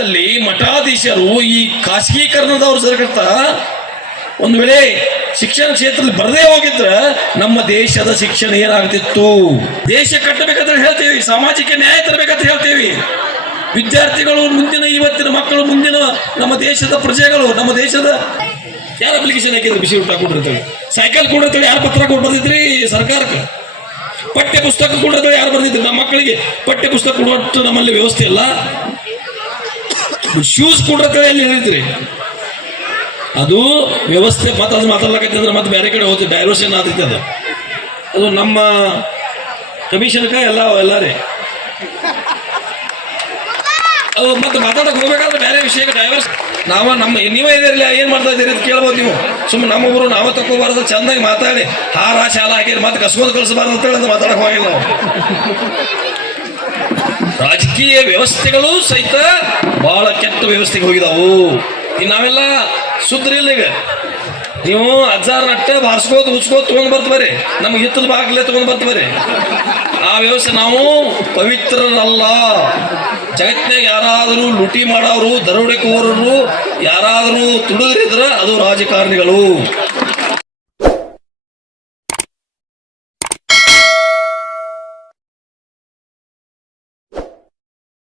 ಅಲ್ಲಿ ಮಠಾಧೀಶರು ಈ ಖಾಸಗೀಕರಣದವ್ರು ಸರ್ಕತ್ತ ಒಂದು ವೇಳೆ ಶಿಕ್ಷಣ ಕ್ಷೇತ್ರದಲ್ಲಿ ಬರದೇ ಹೋಗಿದ್ರೆ ನಮ್ಮ ದೇಶದ ಶಿಕ್ಷಣ ಏನಾಗ್ತಿತ್ತು? ದೇಶ ಕಟ್ಟಬೇಕಂತ ಹೇಳ್ತೀವಿ, ಸಾಮಾಜಿಕ ನ್ಯಾಯ ತರಬೇಕಂತ ಹೇಳ್ತೀವಿ. ವಿದ್ಯಾರ್ಥಿಗಳು ಮುಂದಿನ ಇವತ್ತಿನ ಮಕ್ಕಳು, ಮುಂದಿನ ನಮ್ಮ ದೇಶದ ಪ್ರಜೆಗಳು, ನಮ್ಮ ದೇಶದ ಯಾರು ಅಪ್ಲಿಕೇಶನ್ ಹಾಕಿದ್ರು? ಬಿಸಿ ಊಟ ಕೊಟ್ಟಿರ್ತೇವೆ ಸೈಕಲ್ ಕೊಡಿರ್ತೇವೆ ಯಾರು ಪತ್ರ ಕೊಟ್ಟು ಸರ್ಕಾರಕ್ಕೆ. ಪಠ್ಯ ಪುಸ್ತಕ ಕೊಡೋದು ಯಾರು ಬರ್ದಿದ್ರು ನಮ್ಮ ಮಕ್ಕಳಿಗೆ ಪಠ್ಯ ಪುಸ್ತಕ ಕೊಡುವಷ್ಟು ನಮ್ಮಲ್ಲಿ ವ್ಯವಸ್ಥೆ ಇಲ್ಲ. ಶೂಸ್ ಕೊಡ್ರ ಎಲ್ಲಿ ಹೇಳಿದ್ರಿ? ಅದು ವ್ಯವಸ್ಥೆ ಮತ್ತೆ ಅದು ಮಾತಾಡ್ಲಕತ್ತಂದ್ರೆ ಮತ್ತೆ ಬೇರೆ ಕಡೆ ಹೋಗ್ತದೆ ಡೈವರ್ಷನ್ ಆಗ್ತೈತೆ ಅದು. ಅದು ನಮ್ಮ ಕಮಿಷನ್ಕ ಎಲ್ಲ ಎಲ್ಲರೇ ಅದು ಮತ್ತೆ ಮಾತಾಡಕ್ ಹೋಗ್ಬೇಕಾದ್ರೆ ಬೇರೆ ವಿಷಯಕ್ಕೆ ಡೈವರ್ಸ್ ನಾವ ನಮ್ಮ, ನೀವೇ ಇದಿರಲಿಲ್ಲ ಏನ್ ಮಾಡ್ತಾ ಇದ್ದೀರಿ ಅಂತ ಕೇಳ್ಬೋದು ನೀವು. ಸುಮ್ಮನೆ ನಮ್ಮ ಊರು ನಾವ ತಗೋಬಾರ್ದು ಚಂದಾಗಿ ಮಾತಾಡಿ. ಹಾರ, ಶಾಲ ಹಾಕಿರಿ ಮತ್ತೆ ಕಸ್ಕೊಂಡು ಕಳಿಸಬಾರ್ದು ಅಂತ ಹೇಳಿ ಮಾತಾಡಕ್ ಹೋಗಿಲ್ಲ ನಾವು. ರಾಜಕೀಯ ವ್ಯವಸ್ಥೆಗಳು ಸಹಿತ ಬಹಳ ಕೆಟ್ಟ ವ್ಯವಸ್ಥೆಗೆ ಹೋಗಿದಾವು. ಈಗ ನಾವೆಲ್ಲ ಸುದ್ರಿಲ್ಲಿಗ ನೀವು ಅಜ್ಜಾರ್ ನಟ್ಟೆ ಬಾರ್ಸ್ಕೋತ ಉಚ್ಕೋತ ತಗೊಂಡ್ ಬರ್ರಿ ನಮ್ಗೆ ಹಿತ್ತದ ಬಾಗ್ಲೇ ತಗೊಂಡ್ ಬರ್ತೀರಿ ಆ ವ್ಯವಸ್ಥೆ ನಾವು ಪವಿತ್ರರಲ್ಲ. ಜಗತ್ತಿನಾಗ ಯಾರಾದರೂ ಲುಟಿ ಮಾಡೋರು ದರೋಡೆಕೋರರು ಯಾರಾದರೂ ತುಡಿದ್ರಿದ್ರ ಅದು ರಾಜಕಾರಣಿಗಳು.